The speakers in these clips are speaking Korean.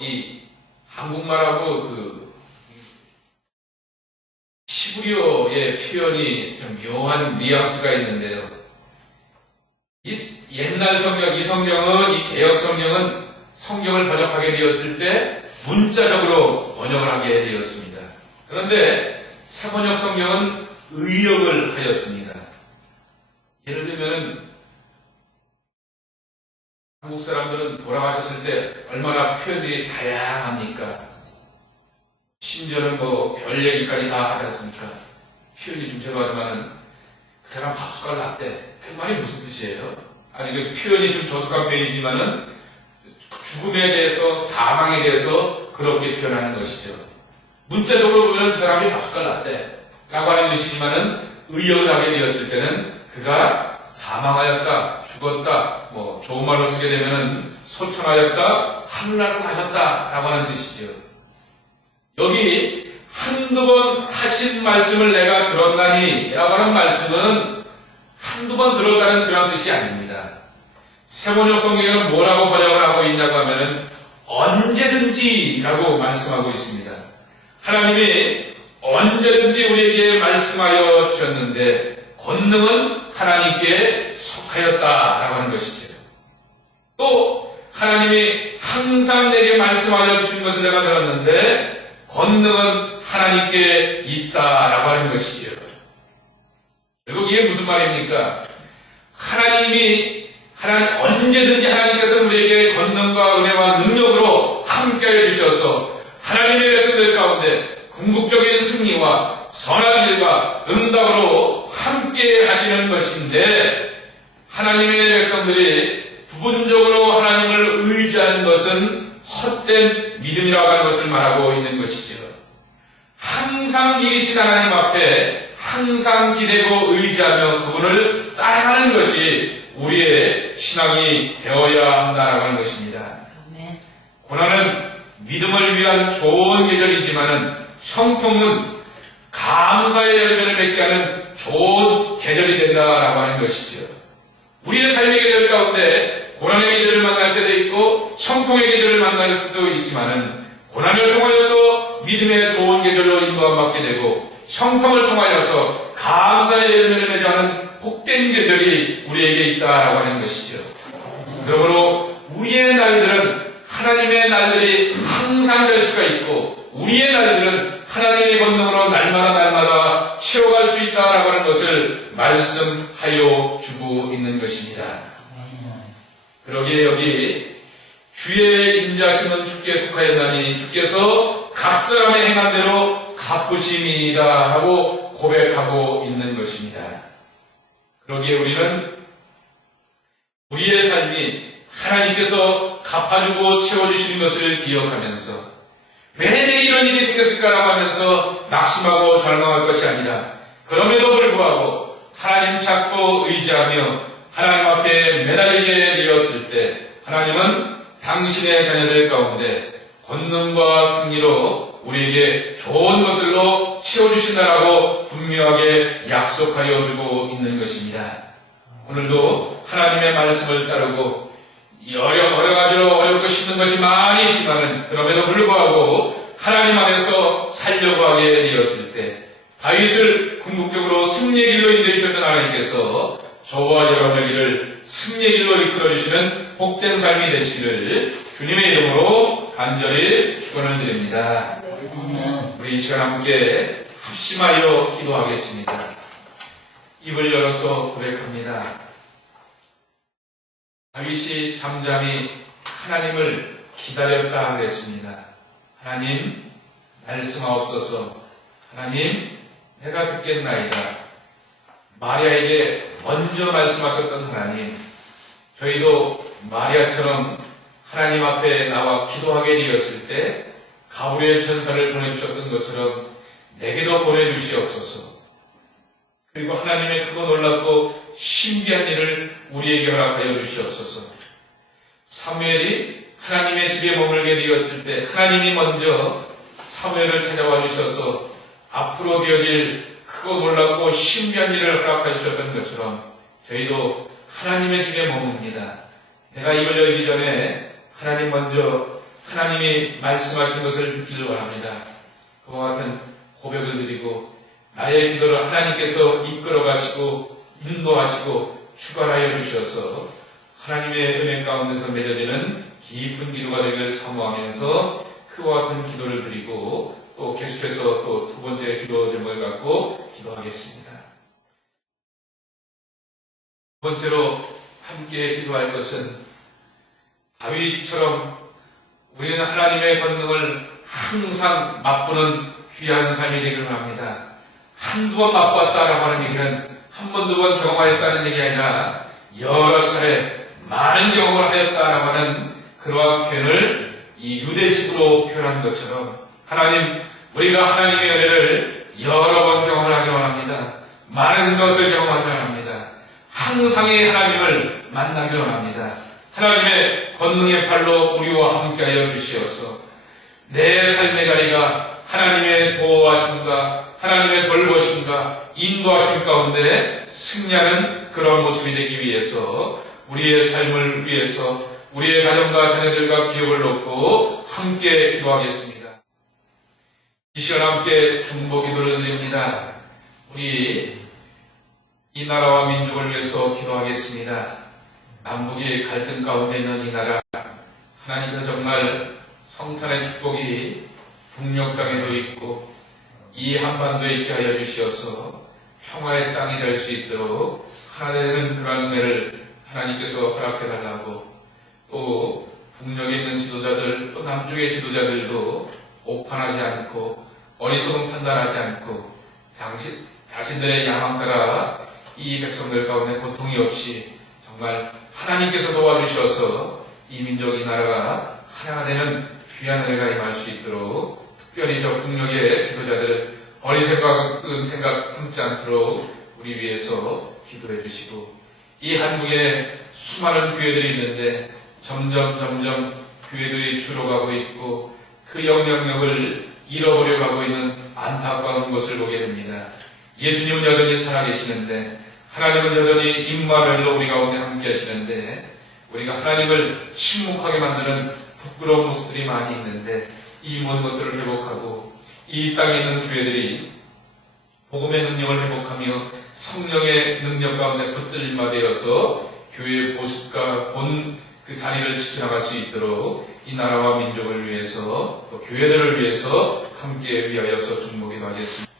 이 한국말하고 히브리어의 표현이 좀 묘한 뉘앙스가 있는데요. 이 옛날 성경, 이 성경은, 이 개역 성경은 성경을 번역하게 되었을 때 문자적으로 번역을 하게 되었습니다. 그런데 새번역 성경은 의역을 하였습니다. 예를 들면 한국 사람들은 돌아가셨을 때 얼마나 표현들이 다양합니까? 심지어는 별 얘기까지 다 하지 않습니까? 표현이 좀 죄송하지만은 그 사람 박수깔 났대. 그 말이 무슨 뜻이에요? 아니, 그 표현이 좀 저속한 표현이지만은 죽음에 대해서, 사망에 대해서 그렇게 표현하는 것이죠. 문자적으로 보면 그 사람이 박수깔 났대. 라고 하는 것이지만은 의역을 하게 되었을 때는 그가 사망하였다, 죽었다, 좋은 말로 쓰게 되면은 소천하였다, 하늘나라로 가셨다. 라고 하는 뜻이죠. 여기 한두 번 하신 말씀을 내가 들었나니 라고 하는 말씀은 한두 번 들었다는 그런 뜻이 아닙니다. 새번역 성경에는 뭐라고 번역을 하고 있냐고 하면은 언제든지 라고 말씀하고 있습니다. 하나님이 언제든지 우리에게 말씀하여 주셨는데 권능은 하나님께 속하였다라고 하는 것이죠. 또 하나님이 항상 내게 말씀하여 주신 것을 내가 들었는데 권능은 하나님께 있다라고 하는 것이죠. 결국 이게 무슨 말입니까? 언제든지 하나님께서 우리에게 권능과 은혜와 능력으로 함께해 주셔서 하나님의 백성들 가운데 궁극적인 승리와 선한 일과 응답으로 함께 하시는 것인데 하나님의 백성들이 부분적으로 하나님을 의지하는 것은 헛된 믿음이라고 하는 것을 말하고 있는 것이죠. 항상 이기신 하나님 앞에 항상 기대고 의지하며 그분을 따라가는 것이 우리의 신앙이 되어야 한다라고 하는 것입니다. 고난은 믿음을 위한 좋은 계절이지만은 형통은 감사의 열매를 맺게 하는 좋은 계절이 된다라고 하는 것이죠. 우리의 삶의 계절 가운데 고난의 계절을 만날 때도 있고 형통의 계절을 만날 수도 있지만은 고난을 통하여서 믿음의 좋은 계절로 인도함 받게 되고 형통을 통하여서 감사의 열매를 맺게 하는 복된 계절이 우리에게 있다라고 하는 것이죠. 그러므로 우리의 날들은 하나님의 날들이 항상 될 수가 있고 우리의 날들은 하나님의 권능으로 날마다 채워갈 수 있다라고 하는 것을 말씀하여 주고 있는 것입니다. 그러기에 여기 주의 인자심은 주께 속하였나니 주께서 각 사람의 행한 대로 갚으심이다 하고 고백하고 있는 것입니다. 그러기에 우리는 우리의 삶이 하나님께서 갚아주고 채워주시는 것을 기억하면서 왜 내게 이런 일이 생겼을까라고 하면서 낙심하고 절망할 것이 아니라 그럼에도 불구하고 하나님 찾고 의지하며 하나님 앞에 매달리게 되었을 때 하나님은 당신의 자녀들 가운데 권능과 승리로 우리에게 좋은 것들로 채워주신다라고 분명하게 약속하여 주고 있는 것입니다. 오늘도 하나님의 말씀을 따르고 여러 가지로 어렵고 힘든 것이 많이 있지만 그럼에도 불구하고 하나님 안에서 살려고 하게 되었을 때 다윗을 궁극적으로 승리의 길로 인도해 주셨던 하나님께서 저와 여러분에게를 승리의 길로 이끌어 주시는 복된 삶이 되시기를 주님의 이름으로 간절히 축원을 드립니다. 우리 이 시간 함께 합심하여 기도하겠습니다. 입을 열어서 고백합니다. 다윗이 잠잠히 하나님을 기다렸다 하겠습니다. 하나님 말씀하옵소서. 하나님 내가 듣겠나이다. 마리아에게 먼저 말씀하셨던 하나님, 저희도 마리아처럼 하나님 앞에 나와 기도하게 되었을 때 가브리엘 천사를 보내주셨던 것처럼 내게도 보내주시옵소서. 그리고 하나님의 크고 놀랍고 신비한 일을 우리에게 허락하여 주시옵소서. 사무엘이 하나님의 집에 머물게 되었을 때 하나님이 먼저 사무엘을 찾아와 주셔서 앞으로 되어질 크고 놀랍고 신비한 일을 허락하여 주셨던 것처럼 저희도 하나님의 집에 머뭅니다. 내가 입을 열기 전에 하나님 먼저 하나님이 말씀하신 것을 듣기를 원합니다. 그와 같은 고백을 드리고 나의 기도를 하나님께서 이끌어 가시고 인도하시고 주관하여 주셔서 하나님의 은혜 가운데서 맺어지는 깊은 기도가 되기를 사모하면서 그와 같은 기도를 드리고 또 계속해서 또 두 번째 기도 제목을 갖고 기도하겠습니다. 두 번째로 함께 기도할 것은 다윗처럼 우리는 하나님의 권능을 항상 맛보는 귀한 삶이 되기를 합니다. 한두 번 맛봤다라고 하는 얘기는 한 번, 두 번 경험하였다는 얘기 아니라 여러 차례 많은 경험을 하였다라고 하는 그러한 표현을 이 유대식으로 표현한 것처럼 하나님, 우리가 하나님의 은혜를 여러 번 경험을 하기 원합니다. 많은 것을 경험하기 원합니다. 항상의 하나님을 만나기 원합니다. 하나님의 권능의 팔로 우리와 함께하여 주시옵소서. 내 삶의 자리가 하나님의 보호하심과 하나님의 돌보심과 인도하심 가운데 승리하는 그런 모습이 되기 위해서 우리의 삶을 위해서 우리의 가정과 자녀들과 기업을 놓고 함께 기도하겠습니다. 이 시간 함께 중보 기도를 드립니다. 우리 이 나라와 민족을 위해서 기도하겠습니다. 남북이 갈등 가운데 있는 이 나라, 하나님께서 정말 성탄의 축복이 북녘 땅에도 있고 이 한반도에 있게 하여 주시어서 평화의 땅이 될 수 있도록 하나 되는 그러한 은혜를 하나님께서 허락해달라고, 또 북녘에 있는 지도자들, 또 남쪽의 지도자들도 오판하지 않고 어리석은 판단하지 않고 자신들의 야망 따라 이 백성들 가운데 고통이 없이 정말 하나님께서 도와주셔서 이 민족, 이 나라가 하나가 되는 귀한 은혜가 임할 수 있도록 특별히 저 북녘의 지도자들 어리석은 생각 품지 않도록 우리 위해서 기도해 주시고, 이 한국에 수많은 교회들이 있는데 점점 교회들이 줄어가고 있고 그 영향력을 잃어버려 가고 있는 안타까운 것을 보게 됩니다. 예수님은 여전히 살아계시는데, 하나님은 여전히 임마누엘로 우리 가운데 함께 하시는데, 우리가 하나님을 침묵하게 만드는 부끄러운 모습들이 많이 있는데, 이 모든 것들을 회복하고 이 땅에 있는 교회들이 복음의 능력을 회복하며 성령의 능력 가운데 붙들림마 되어서 교회의 모습과 본 그 자리를 지켜나갈 수 있도록 이 나라와 민족을 위해서 또 교회들을 위해서 함께 위하여서 중보기도 하겠습니다.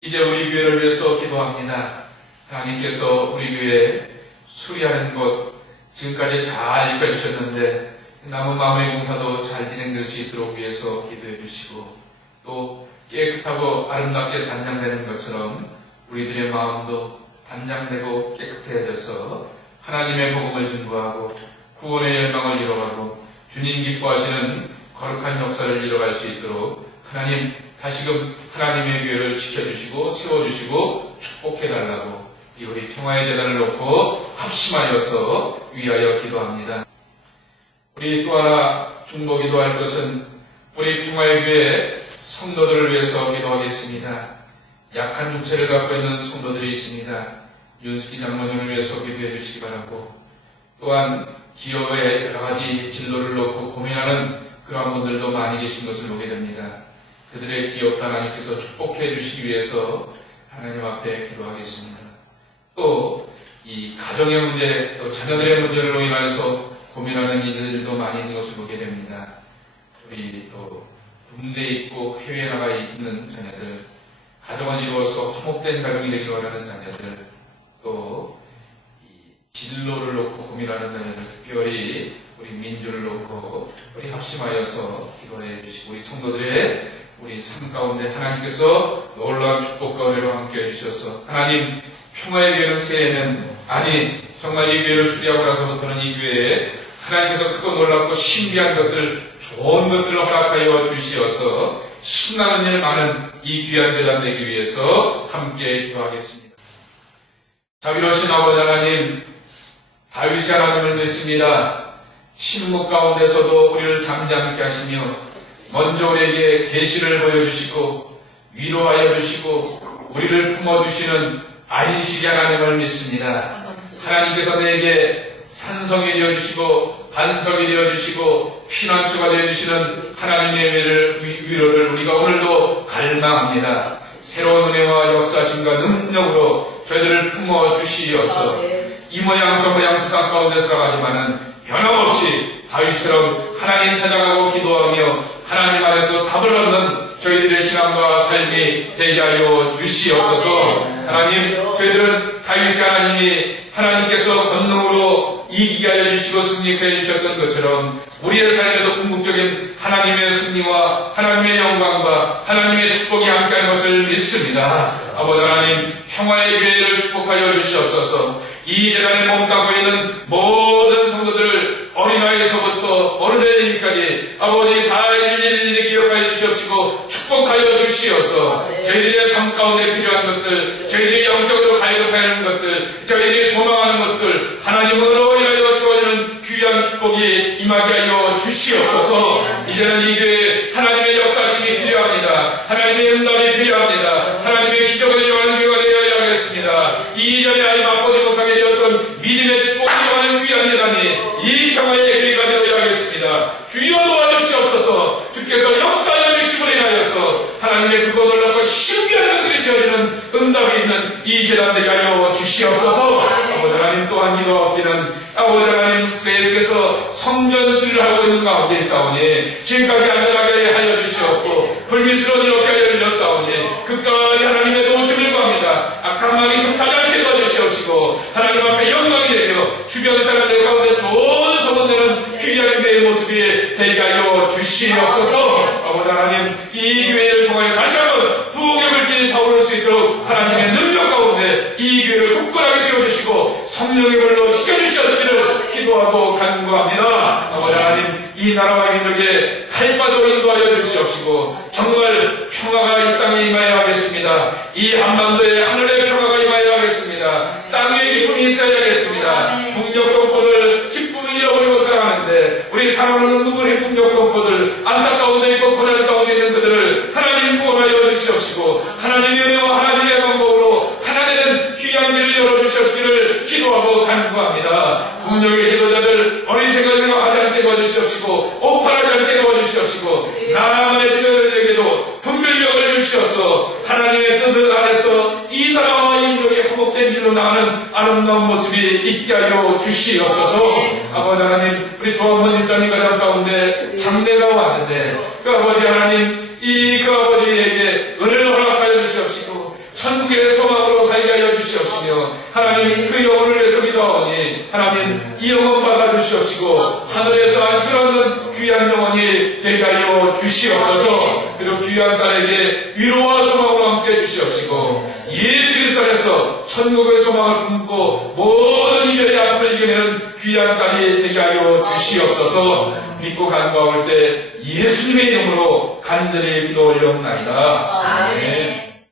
이제 우리 교회를 위해서 기도합니다. 하나님께서 우리 교회 수리하는 것 지금까지 잘 이끌어주셨는데 남은 마무리 공사도 잘 진행될 수 있도록 위해서 기도해 주시고, 또 깨끗하고 아름답게 단장되는 것처럼 우리들의 마음도 단장되고 깨끗해져서 하나님의 복음을 증거하고 구원의 열망을 이뤄가고 주님 기뻐하시는 거룩한 역사를 이뤄갈 수 있도록 하나님 다시금 하나님의 교회를 지켜주시고 세워주시고 축복해달라고 이 우리 평화의 재단을 놓고 합심하여서 위하여 기도합니다. 우리 또 하나 중보 기도할 것은 우리 평화의 교회 성도들을 위해서 기도하겠습니다. 약한 육체를 갖고 있는 성도들이 있습니다. 윤숙기 장로님을 위해서 기도해 주시기 바라고, 또한 기업의 여러 가지 진로를 놓고 고민하는 그러한 분들도 많이 계신 것을 보게 됩니다. 그들의 기업도 하나님께서 축복해 주시기 위해서 하나님 앞에 기도하겠습니다. 또 이 가정의 문제, 또 자녀들의 문제로 인하여서 고민하는 이들도 많이 있는 것을 보게 됩니다. 우리 또 군대에 있고 해외에 나가 있는 자녀들, 가정을 이루어서 화목된 가정이 되기를 원하는 자녀들, 또 이 진로를 놓고 고민하는 자녀들, 특별히 우리 민주를 놓고 우리 합심하여서 기도해 주시고, 우리 성도들의 우리 삶 가운데 하나님께서 놀라운 축복과 은혜로 함께 해주셔서 하나님 평화의 교회는 새해는 아니 정말 이 교회를 수리하고 나서부터는 이 교회에 하나님께서 크고 놀랍고 신비한 것들, 좋은 것들을 허락하여 주시어서 신나는 일 많은 이 귀한 재단 되기 위해서 함께 기도하겠습니다. 자비로우신 아버지 하나님, 다윗의 하나님을 믿습니다. 침묵 가운데서도 우리를 잠잠케 하시며 먼저 우리에게 계시를 보여주시고 위로하여 주시고 우리를 품어주시는 안식의 하나님을 믿습니다. 하나님께서 내게 산성이 되어주시고 반석이 되어주시고 피난처가 되어주시는 하나님의 위로를 우리가 오늘도 갈망합니다. 새로운 은혜와 역사심과 능력으로 저희들을 품어주시옵소서. 이 모양 저 모양 세상 가운데 살아가지만은 변함없이 다윗처럼 하나님 찾아가고 기도하며 하나님 안에서 답을 얻는 저희들의 신앙과 삶이 되게 하여 주시옵소서. 하나님, 저희들은 다윗의 하나님이 하나님께서 권능으로 이기게 하여 주시고 승리케 해 주셨던 것처럼 우리의 삶에도 궁극적인 하나님의 승리와 하나님의 영광과 하나님의 축복이 함께하는 것을 믿습니다. 아버지 하나님, 평화의 교회를 축복하여 주시옵소서. 이 재단에 몸담고 있는 모든 성도들을 어린아이에서부터 어른에 이르기까지 아버지 다 일일이 기억하여 주시옵시고 축복하여 주시옵소서. 저희들의 삶 가운데 필요한 것들, 저희들이 영적으로 갈급하는 것들, 저희들이 소망하는 것들 하나님으로 인하여 주어지는 귀한 축복이 임하게 하여 주시옵소서. 이제는 이 교회에 하나님의 역사심이 필요합니다. 하나님의 응답이 필요합니다. 하나님의 기적을 일어나는 교회가 되어야 하겠습니다. 이전에 아이 맛보지 못하게 되었던 믿음의 축복이 일어나는 귀한 예단이 이 평화의 교회가 되어야 하겠습니다. 주여 도와주시옵소서. 주께서 역사하여 주심을 인하여서 하나님의 그것을 놓고 신비한 것들이 지어지는 응답이 있는 이 재단 되게 하여 주시옵소서. 아버지 하나님 또한 기도하기는 아버지 하나님 계속해서 성전수리를 하고 있는 가운데 있사오니 지금까지 안전하게 하여 주시옵고 불미스러운 이렇게 하여 주셨사오니 끝까지 하나님의 도우심을 구합니다. 악한 마음이 급하지 않게 도와주시옵시고 하나님 앞에 영광이 되며 주변 사람들 가운데 좋은 소문되는 귀한 교회의 모습이 되게 하여 주시옵소서. 아버지 하나님, 이 교회를 통하여 다시 한번 부흥의 불길이 타오를 수 있도록 하나님의 능력 가운데 이 교회를 굳건하게 세워주시고 성령의 불로 지켜주시옵기를 기도하고 간구합니다. 아버지 하나님, 이 나라와 민족에 칼바도 인도하여 주시옵시고 정말 평화가 이 땅에 임하여 하겠습니다. 이 한반도에 하늘의 평화가 임하여 하겠습니다. 땅에 기쁨이 있어야겠습니다. 풍력동포들 기쁨을 잃어버리고 살아가는데 우리 사랑하는 누구의 풍력동포들 안타까운데 있고 고난 가운데 있는 그들을 하나님 구원하여 주시옵시고 하나님의 은혜와 하나님의 방법으로 하나님은 귀한 길을 열어주시옵기를 기도하고 간구합니다. 국력의 지도자들 어리석은 하지 않게 도와주시옵시고 오판하지 않게 도와주시옵시고 나만의 지도자들에게도 분별력을 주시옵소서. 하나님의 뜻 안에서 이 나라와 이 민족의 화목된 길로 나가는 아름다운 모습이 있게 하여 주시옵소서. 아버지 하나님, 우리 조한번 일장님 가정 가운데 장례가 왔는데 그 아버지 하나님, 그 아버지에게 은혜를 허락하여 주시옵시고 천국의 소망으로 살게 하여 주시옵시며 하나님, 그 영혼을 위해서 기도하오니 하나님, 이 영혼 받아주시옵시고 하늘에서 안식을 얻는 귀한 영혼이 되게 하여 주시옵소서. 그리고 귀한 딸에게 위로와 소망으로 함께 해주시옵시고 예수 그리스도 안에서 천국의 소망을 품고 모든 이별의 아픔을 이겨내는 귀한 딸이 되게 하여 주시옵소서. 믿고 간구할 때 예수님의 이름으로 간절히 기도 올려옵나이다. 아멘.